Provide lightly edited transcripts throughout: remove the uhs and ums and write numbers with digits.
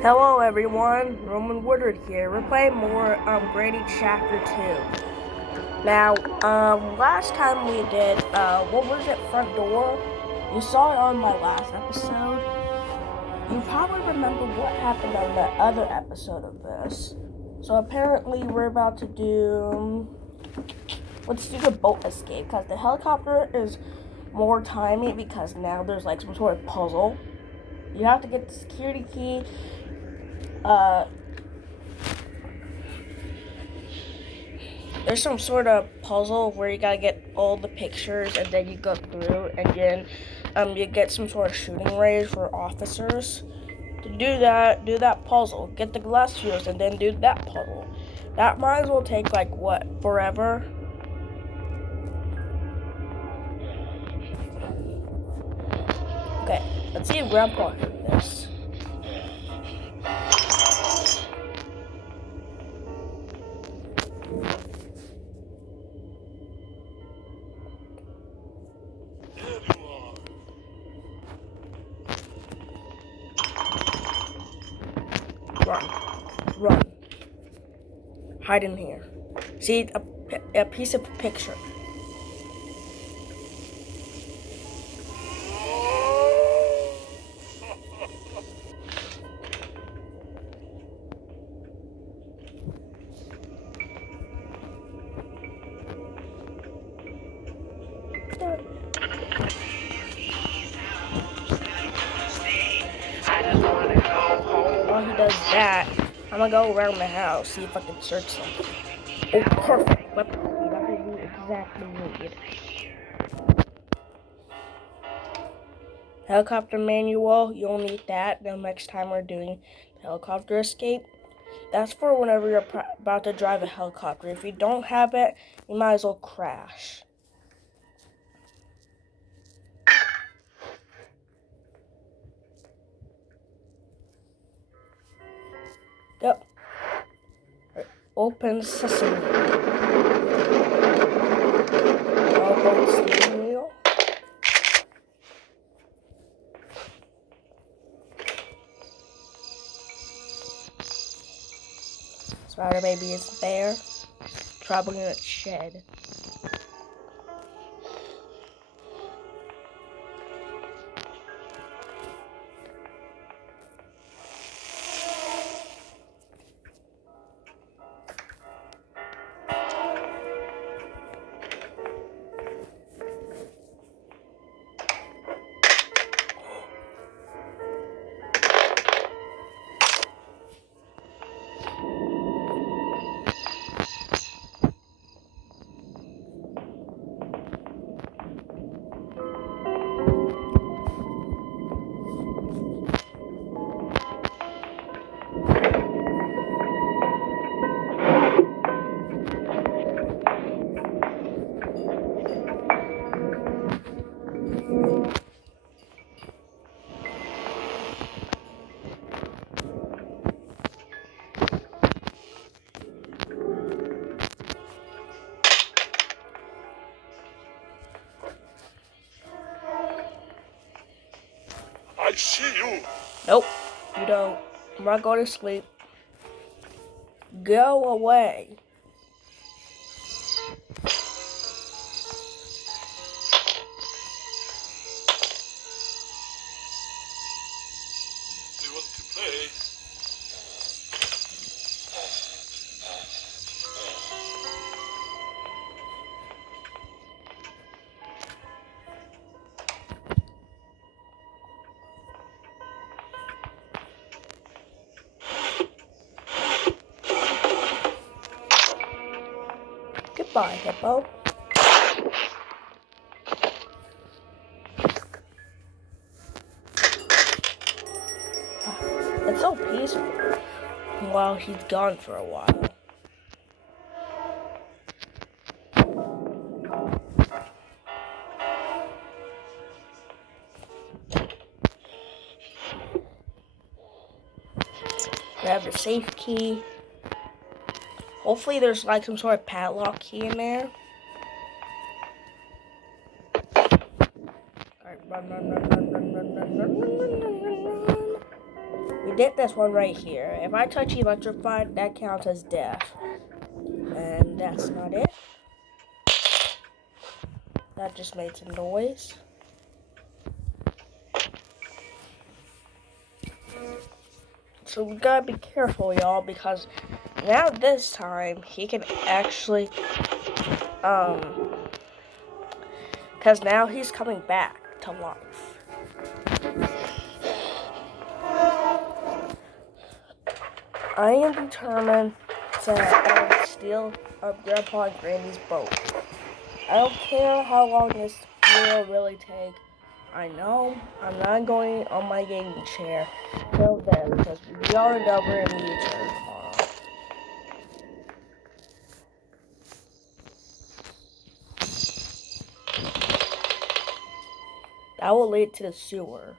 Hello everyone, Roman Woodard here. We're playing more Granny Chapter 2. Now, last time we did, what was it, Front Door? You saw it on my last episode. You probably remember what happened on the other episode of this. So apparently we're about to let's do the boat escape, because the helicopter is more timely because now there's like some sort of puzzle. You have to get the security key. There's some sort of puzzle where you gotta get all the pictures and then you go through and then you get some sort of shooting range for officers. To do that puzzle, get the glass fuse and then do that puzzle. That might as well take like what, forever? Okay, let's see if Grandpa heard this. Run. Hide in here. See a piece of picture. While he does that, I'm gonna go around the house, see if I can search something. Oh, perfect. Weapon. That's what you exactly need. Helicopter manual, you'll need that the next time we're doing helicopter escape. That's for whenever you're about to drive a helicopter. If you don't have it, you might as well crash. Yep. Open sesame. Boat steering wheel. Spider Baby is there. Probably in its shed. I see you. Nope, you don't. I'm not going to sleep. Go away. You want to play? Goodbye, Hippo. It's so peaceful while he's gone for a while. Grab the safe key. Hopefully there's like some sort of padlock key in there. Alright, run. We get this one right here. If I touch electrified, that counts as death. And that's not it. That just made some noise. So we gotta be careful, y'all, because now this time he can actually, because now he's coming back to life. I am determined to steal Grandpa and Granny's boat. I don't care how long this will really take. I know I'm not going on my gaming chair till then, because we already know we're gonna meet each other tomorrow. That will lead to the sewer.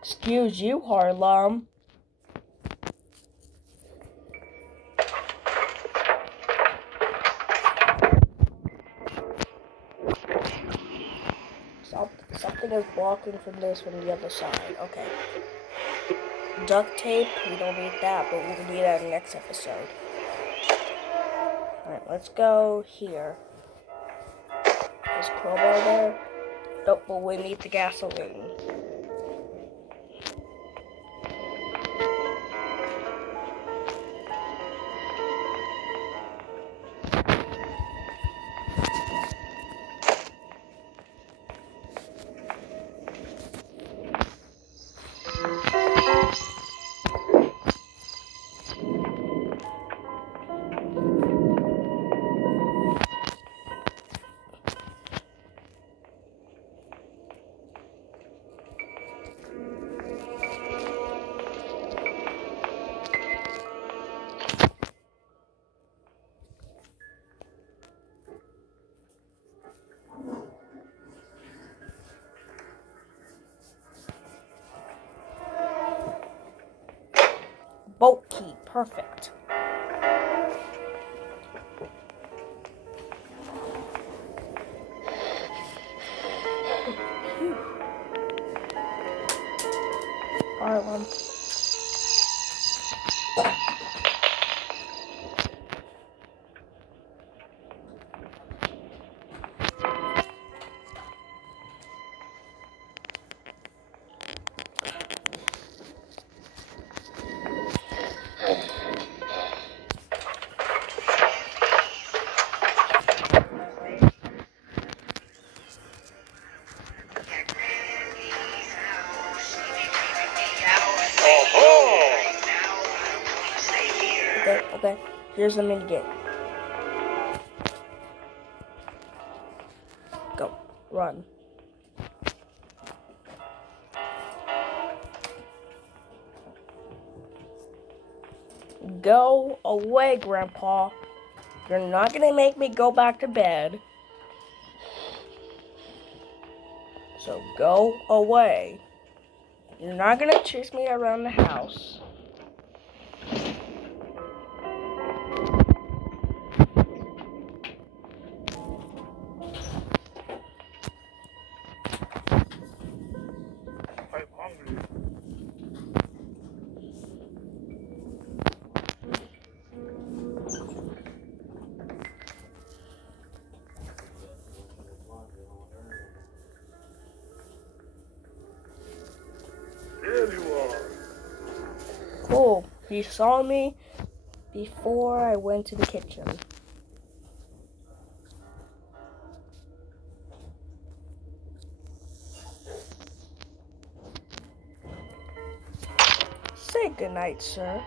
Excuse you, Harlem. Something is blocking from this from the other side. Okay. Duct tape, we don't need that, but we'll need that in the next episode. Alright, let's go here. Is crowbar there? Nope, but we need the gasoline. Boat key, perfect. Harlem. Okay. Here's the mini game. Go. Run. Go away, Grandpa. You're not gonna make me go back to bed. So go away. You're not gonna chase me around the house. I'm hungry. There you are. Cool. He saw me before I went to the kitchen. Say goodnight, sir.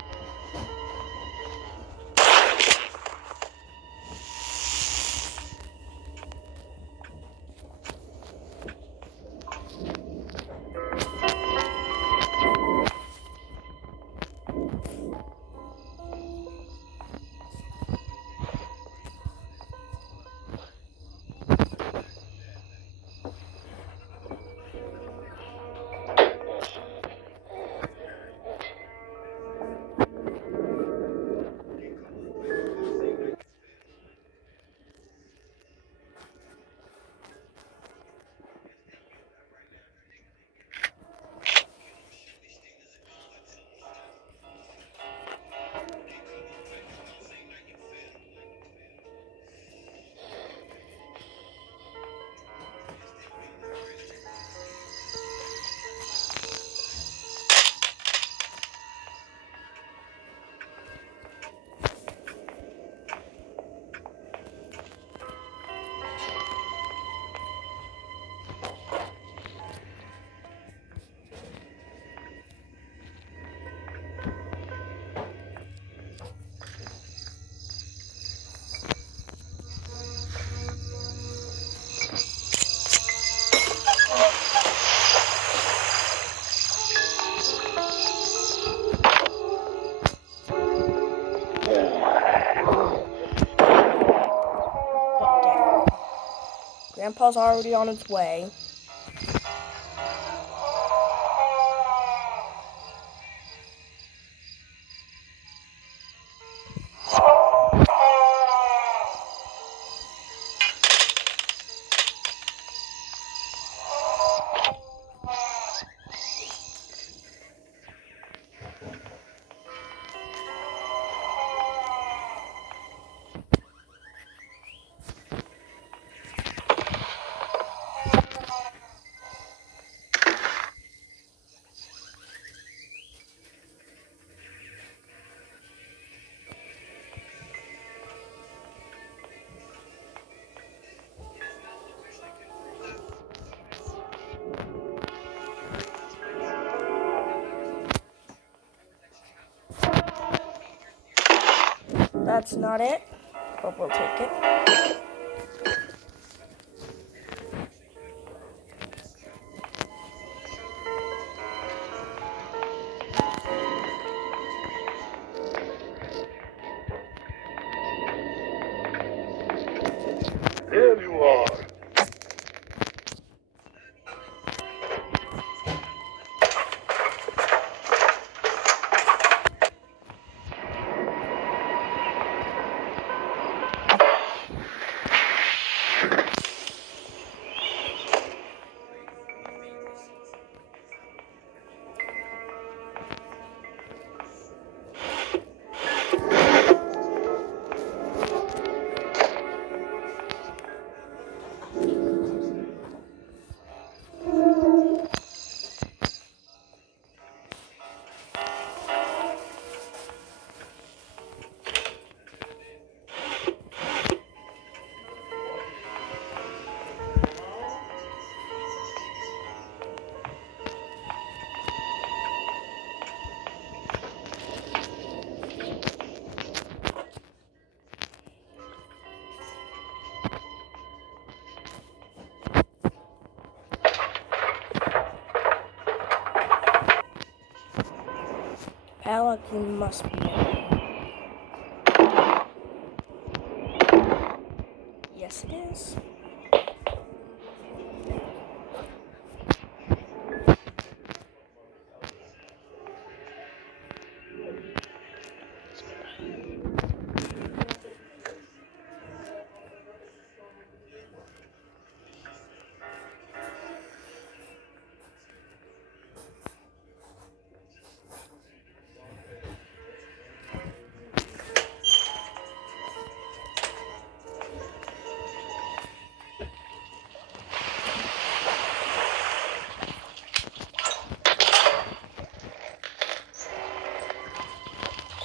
Grandpa's already on his way. That's not it, but we'll take it. There you are. Alec, you must be in. Yes, it is.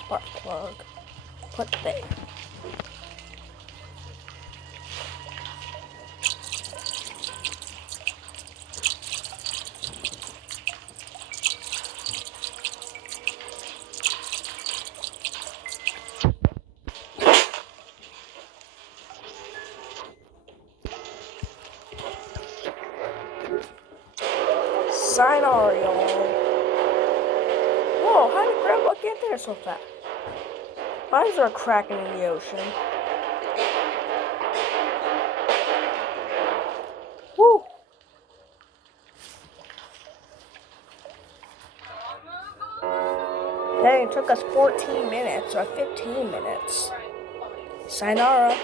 Spark plug. Put there. Sayonara, y'all. Whoa, how did Grandpa get there so fast? Why is there a crack in the ocean? Woo! Dang, it took us 14 minutes or 15 minutes. Sayonara.